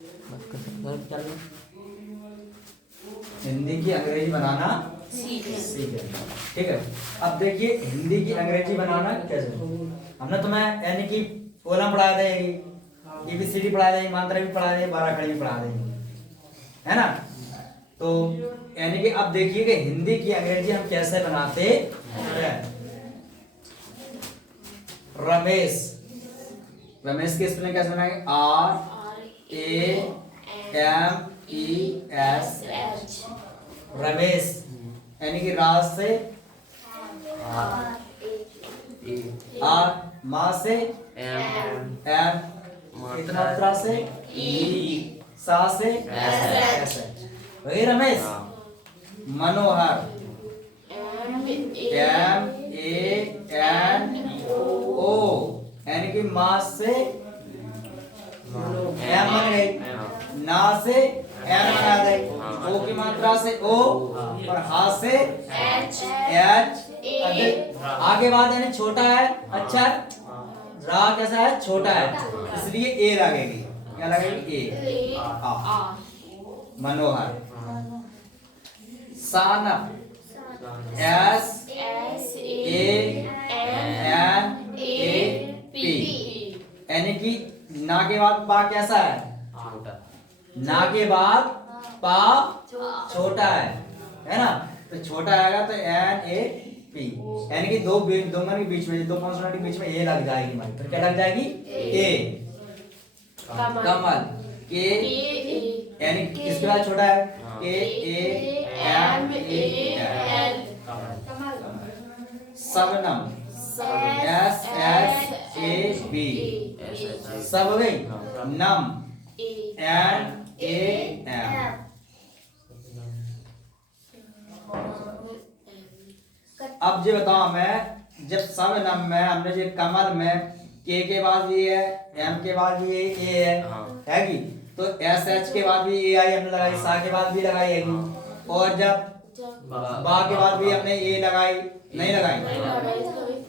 हिंदी की अंग्रेजी बनाना सीखे। ठीक है, अब देखिए हिंदी की अंग्रेजी बनाना कैसे। हमने तुम्हें यानी कि पोलम पढ़ा देगी, ABCD पढ़ा देगी, मात्रा भी पढ़ा देगी, बारह खड़ी भी पढ़ा देगी, है ना। तो यानी कि अब देखिए कि हिंदी की अंग्रेजी हम कैसे बनाते हैं। रमेश, रमेश की स्पेलिंग कैसे बनाएंगे? RAMES। रमेश यानी कि राज से आर, माँ से एम, इतना मात्रा से ई, सा से एस। वही रमेश। मनोहर MANO यानी कि माँ से एम बन गई, ना से एम बना गई, ओ की मात्रा से ओ और हा से एच। आगे बाद यानी छोटा है, अच्छा रा कैसा है? छोटा है, इसलिए ए लगेगी। क्या लगेगी? ए। आ। मनोहर। सानप SANAP यानी कि ना के बाद पा कैसा है? ना के बाद पा छोटा है ना। तो छोटा आएगा तो NAP यानी कि दो के बीच में, दो कॉन्सोनेंट के बीच में ए लग जाएगी हमारी। तो क्या लग जाएगी? ए। कमल के यानी किसके बाद छोटा है? KAMAL। सबनम SSAB। सब हो गई। नम NAM। अब जो बताओ मैं, जब सब नम में हमने जो कमल में के बाद भी है, एम के बाद भी ए है कि, तो SH के बाद भी ए आई हमने लगाई, सा के बाद भी लगाई है। और जब बा के बाद भी हमने ए लगाई, नहीं लगाई,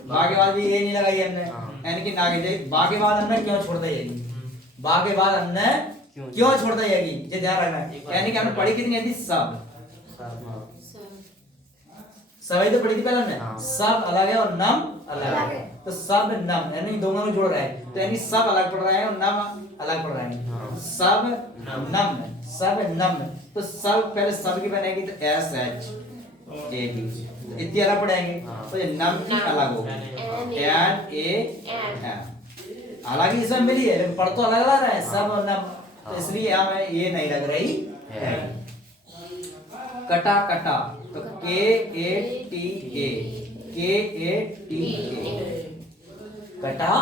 बा के बाद भी ए नहीं लगाई हमने, यानी कि ना के बा के बाद हमने क्यों छोड़ दी? बा के बाद हमने क्यों छोड़ दी? ये ध्यान रखना है। यानी कि हमने पढ़ी कितनी थी? सब। सभी तो पढ़ी थी पहले हमने। सब अलग है और नम अलग है, तो सब नम यानी दोनों में जोड़ रहा है, तो यानी सब अलग पढ़ रहा है और नम अलग पढ़ रहा है। सब नम, सब नम। तो सब पहले सब की बनेगी तो SHAB, इतनी अलग पढ़ेंगे। तो ये नम की अलग हो NAM, हालांकि इसमें मिली है लेकिन पढ़ तो अलग अलग रहा है सब और नम, तो इसलिए हमें ये नहीं लग रही है। कटा कटा तो KATA कटा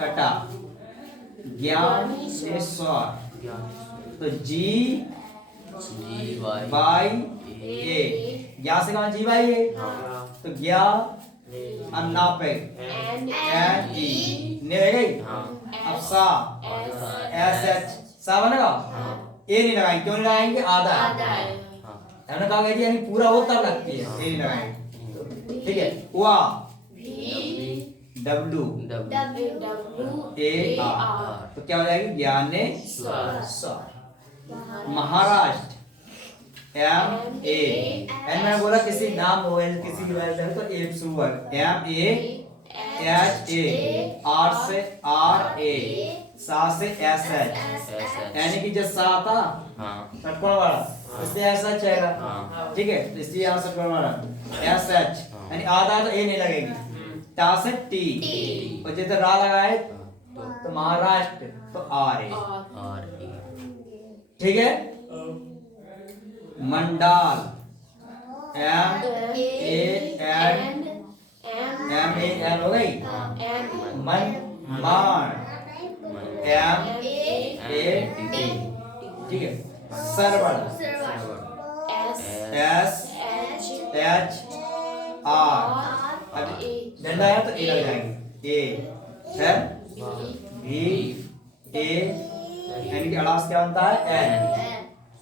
कटा। ज्ञानेश्वर तो GYA, ज्ञा से कहा GYA, तो ज्ञा अन्ना पे NE ने रह गई। अब सा SH, सा बनेगा। ए नहीं लगाएंगे, क्यों नहीं लगाएंगे? आधा है, हमने कहा गया यानी पूरा हो तब लगती है, ए नहीं लगाएंगे। ठीक है। वा WAR तो क्या हो जाएगी? ज्ञानेश्वर। महाराष्ट्र MA, मैंने बोला किसी नाम हो किसी की वजह से, तो एक सुवर MAHA, R से RA, सा से SH, यानी कि जब सा था षटकोण वाला, इसलिए SH आएगा। ठीक है, इसलिए यहाँ षटकोण वाला SH, यानी आधा तो ए नहीं लगेगी। टा से T, और जैसे रा लगाए तो महाराष्ट्र तो RA। ठीक है। मंडाल MAN हो गई। मान MAAT। ठीक है। सरवण SHR, अब डंडा आया तो ए लग जाएंगे। ए सर भी ए यानी कि अड़ास क्या बनता है? एन,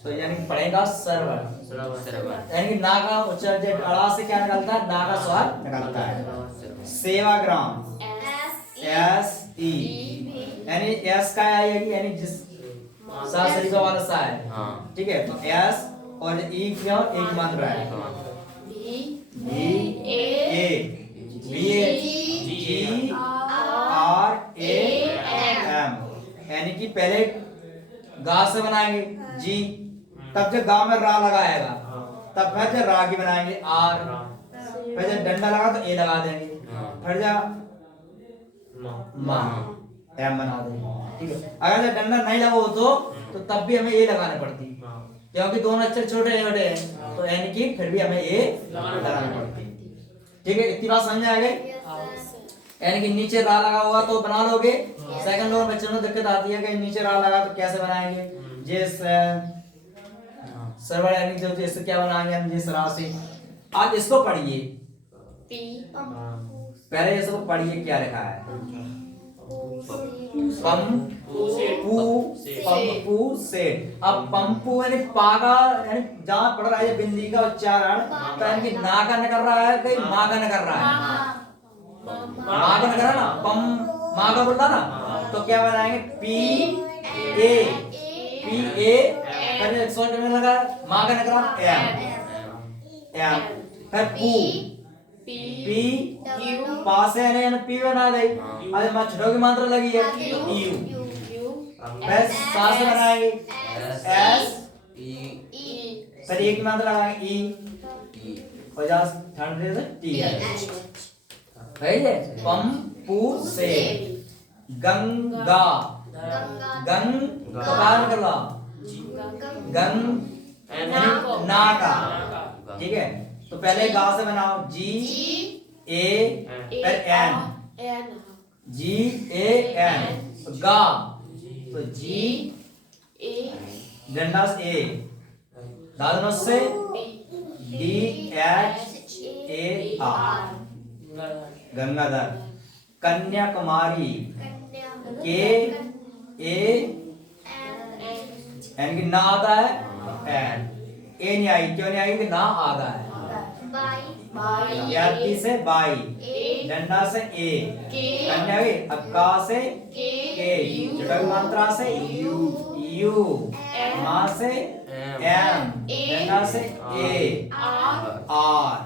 तो यानी कि पढ़ेगा सरवण, यानी कि ना का उच्चारण अड़ास से क्या निकलता है? ना का स्वर निकलता है। सेवाग्राम SE, यानी एस का आएगी, यानी जिस सा सरीफा वाला सा है। हाँ। ठीक है, तो एस और ई क्या एक मात्रा है। B B A B A G R A M, यानी कि पहले गा से बनाएंगे जी, तब जब गा में रा लगाएगा, तब फिर जब रा की बनाएंगे आर, फिर जब डंडा लगा तो ए लगा देंगे, फिर जब मा एम बना देंगे। ठीक है, अगर जब डंडा नहीं लगा हो तो तब भी हमें ए लगाना पड़ती, क्योंकि दोनों अक्षर छोटे छोटे हैं, तो यानी कि फिर भी हमें ए लगाना पड़ती। ठीक है, इतनी बात समझ आ गई। यानी कि नीचे रा लगा हुआ तो बना लोगे। सेकंड लोअर बच्चों को दिक्कत आती है कि नीचे रा लगा तो कैसे बनाएंगे, जिस सर्वर यानी जो जैसे क्या बनाएंगे हम जिस रा से। आप इसको पढ़िए, पी पहले इसको पढ़िए क्या लिखा है। पंपू से। अब पंपू यानी पागा, यानी जहाँ पढ़ रहा है बिंदी का उच्चारण, तो यानी कि ना का न कर रहा है, कहीं माँ का न कर रहा है, माँ का न कर रहा है ना, पम माँ का बोल रहा ना, तो क्या बनाएंगे पी ए फिर सोच में लगा माँ का न कर रहा एम एम, फिर पू पी पास है यानी पी बना दे। अरे माँ छोटों की मात्रा लगी है यू, फिर सास से बनाएंगे एस, फिर एक की मात्रा लगाएंगे ई, और जहाँ थर्ड से टी है। है पंपू से। गंगा गंग कपाल कर ला गंग नाका। ठीक है, तो पहले गा से बनाओ जी ए फिर एन, जी ए एन गा, तो जी डंडा से ए, दादनों से D H A R Gangadhar. Kanyakumari के ए यानी कि ना आता है एन, ए नहीं आई, क्यों नहीं आई कि ना आता है। याती से बाई, डंडा से ए, कन्या भी अब का से के, चुटक मात्रा से यू यू, माँ से एम, डंडा से ए आर,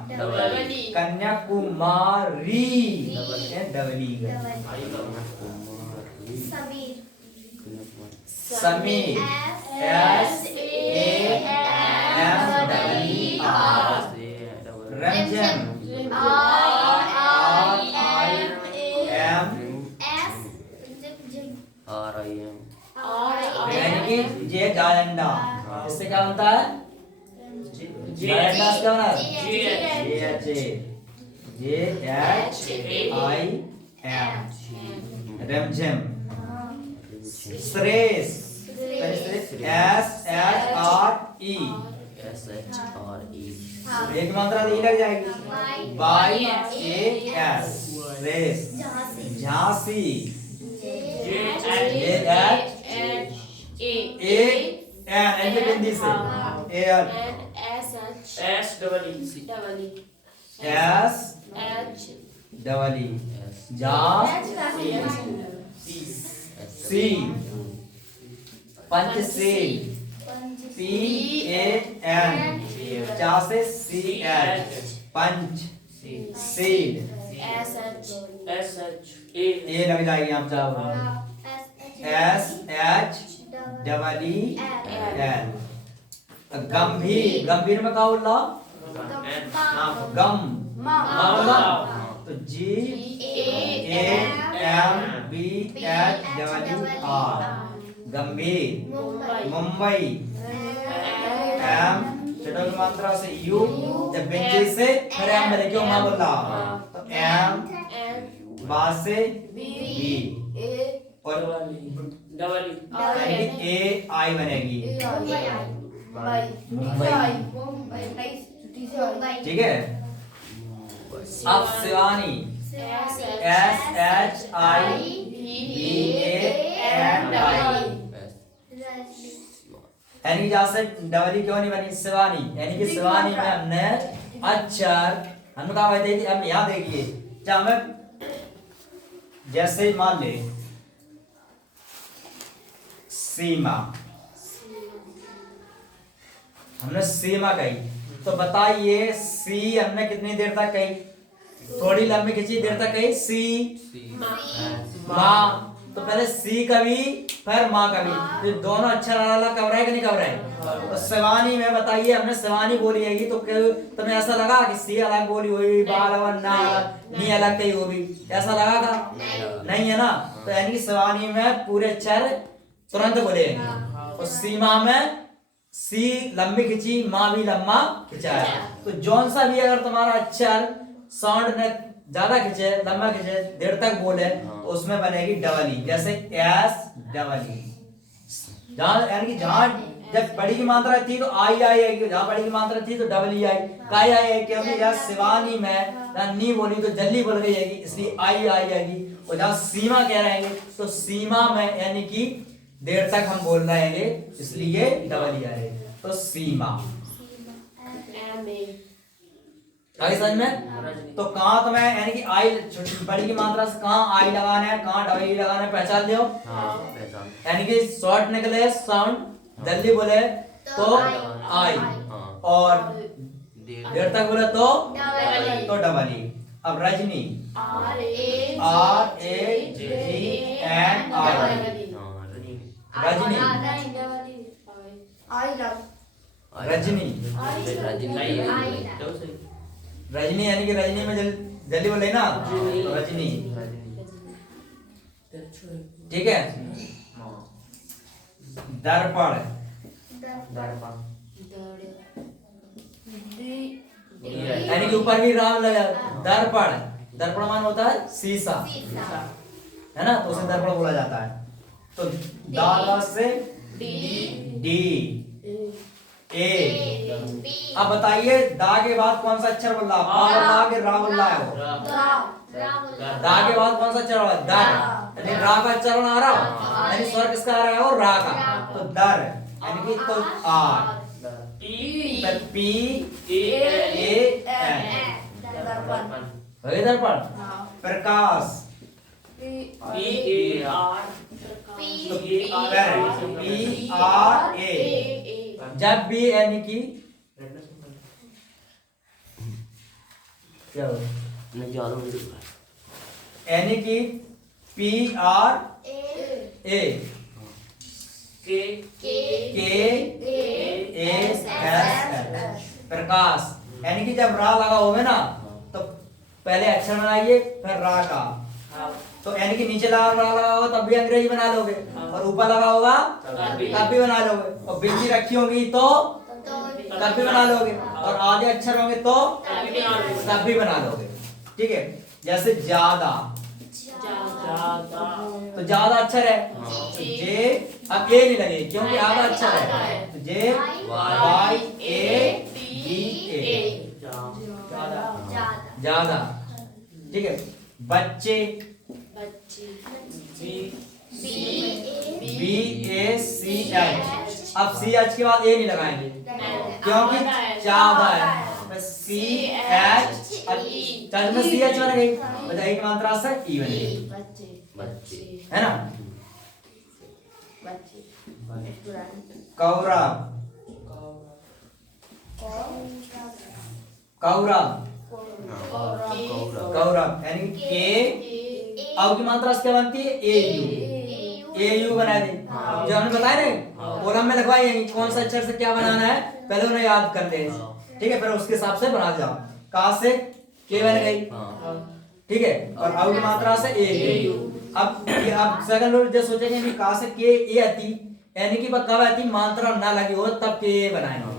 कन्याकुमारी डबली। Sameer S A M double E R. Ranjan R I M यानी कि जे जालंडा, इससे क्या बनता है जालंडा से क्या बना J H I M Rimjhim. Shresh S H R E, एक मात्रा ई लग जाएगी बाई A S Shresh. Jhansi J H A N ऐसे बिंदी से A S double E C Panchsheel P A N चा से सी एच पंच शील ए लग जाएगी आप चाहो S H double E N. Gambhir, Gambhir में क्या बोला गम बोला, तो G A M B H double E R Gambhir. Mumbai M चटोल मात्रा से यू, जब बेंचे से फिर एम बने क्यों ना बोला, तो एम बा से बी और ए आई बनेगी मुंबई। ठीक है, अब Shivani S H I B A N I, यानी जहाँ से डबली क्यों नहीं बनी शिवानी, यानी कि शिवानी में हमने अक्षर हमने कहा हुआ देखिए, अब यहाँ देखिए जहाँ में जैसे मान ले सीमा हमने सीमा कही, तो बताइए सी हमने कितनी देर तक कही, थोड़ी लंबी खिंची देर तक कही, सी माँ। तो पहले सी कभी फिर माँ कभी, तो दोनों अक्षर अलग अलग कब रहे कि नहीं कब रहे। तो शिवानी में बताइए हमने शिवानी बोली है, तो तुम्हें ऐसा लगा कि सी अलग बोली हुई, बाल अलग, ना अलग, नी अलग कही होगी, ऐसा लगा था नहीं है ना। तो यानी कि शिवानी में पूरे अक्षर तुरंत बोले, और सीमा में सी लंबी खिंची, माँ भी लंबा खिंचा है। तो जौन सा भी अगर तुम्हारा अक्षर साउंड ने ज्यादा खिंचे, लंबा खिंचे, देर तक बोले, तो उसमें बनेगी डबल ई, जैसे एस डबल ई। जहां यानी कि जहां जब बड़ी की मात्रा थी तो आई आई आएगी, जहां बड़ी की मात्रा थी तो डबल ई आई, काई आई आई, क्योंकि यार शिवानी में नी बोली तो जल्दी बोल गई आएगी, इसलिए आई आई आएगी। और जहां सीमा कह रहे हैं तो सीमा में यानी कि देर तक हम बोल रहे हैं, इसलिए डबल ई आएगी, तो सीमा। आगे समझ में। तो कहाँ तुम्हें यानी कि आई बड़ी की मात्रा से कहाँ आई लगाना है, कहाँ डबल ई लगाना है, पहचान लियो। यानी कि शॉर्ट निकले साउंड, जल्दी बोले तो आई, और देर तक बोले तो डबल ई। अब रजनी, RAGNI, रजनी, रजनी, रजनी यानी कि रजनी में जल्दी बोले ना, तो रजनी, ठीक है। दर्पण, यानी कि ऊपर भी राम लगा, दर्पण, दर्पण मान होता है शीशा, है ना, तो उसे दर्पण बोला जाता है। तो दादा से डी ए। अब बताइए दा के बाद कौन सा अक्षर बोल रहा, पा बोल रहा कि रा बोल रहा है वो, दा के बाद कौन सा अक्षर बोल रहा, दर, यानी रा का अक्षर आ रहा, यानी स्वर किसका आ रहा है, वो रा का, तो दर, यानी कि तो आर, पी ए एन, दर्पण। प्रकाश, PRA, जब भी यानी कि क्या हो, यानी कि PRA प्रकाश, यानी कि जब रा लगा होगा ना तो पहले अक्षर बनाइए फिर रा का, तो यानी कि नीचे लगा होगा तब भी अंग्रेजी बना लोगे, और ऊपर लगा होगा तब भी बना लोगे, और बिंदी रखी होगी तो तब भी बना लोगे, और आगे अक्षर होंगे तो तब भी बना लोगे, ठीक है। जैसे ज्यादा, तो ज्यादा अक्षर है, तो जे, अब ए नहीं लगे क्योंकि आधा अक्षर है, तो जे वाई ए डी ए, ज्यादा, ठीक है। बच्चे, BACH, अब CH के बाद ए नहीं लगाएंगे क्योंकि ज्यादा है, CH, चल में CH बन गई, बताइए की मात्रा से ई बन गई, है ना। कौरव, कौरव, कौरव यानी के, अब की मात्रा से क्या बनती है, AU बना दे, जो हमने बताया ना कॉलम में लिखवाई है कौन सा अक्षर से क्या बनाना है, पहले उन्हें याद कर ले, ठीक है, फिर उसके हिसाब से बना जाओ। का से के बन गई, ठीक है, और अब की मात्रा से AU। अब सेकंड रूल जो सोचेंगे कि का से के ए आती, यानी कि कब आती, मात्रा ना लगी हो तब के बनाएंगे,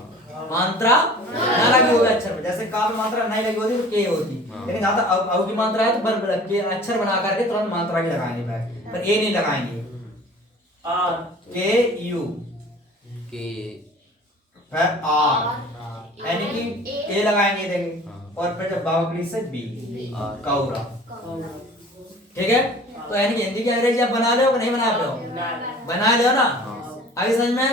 मात्रा ना लगी होगी अक्षर में, जैसे का में मात्रा नहीं लगी होती तो के होती, लेकिन जहां तक अब की मात्रा है तो बन के अक्षर बना करके तुरंत मात्रा की लगाएंगे, पर ए नहीं लगाएंगे। आर, के यू, के फिर आर, यानी कि ए लगाएंगे देंगे, और फिर जब बावकड़ी से बी, कौरा, ठीक है। तो यानी कि हिंदी की अंग्रेजी आप बना लो कि नहीं बना लो, बना लो ना, आगे समझ में।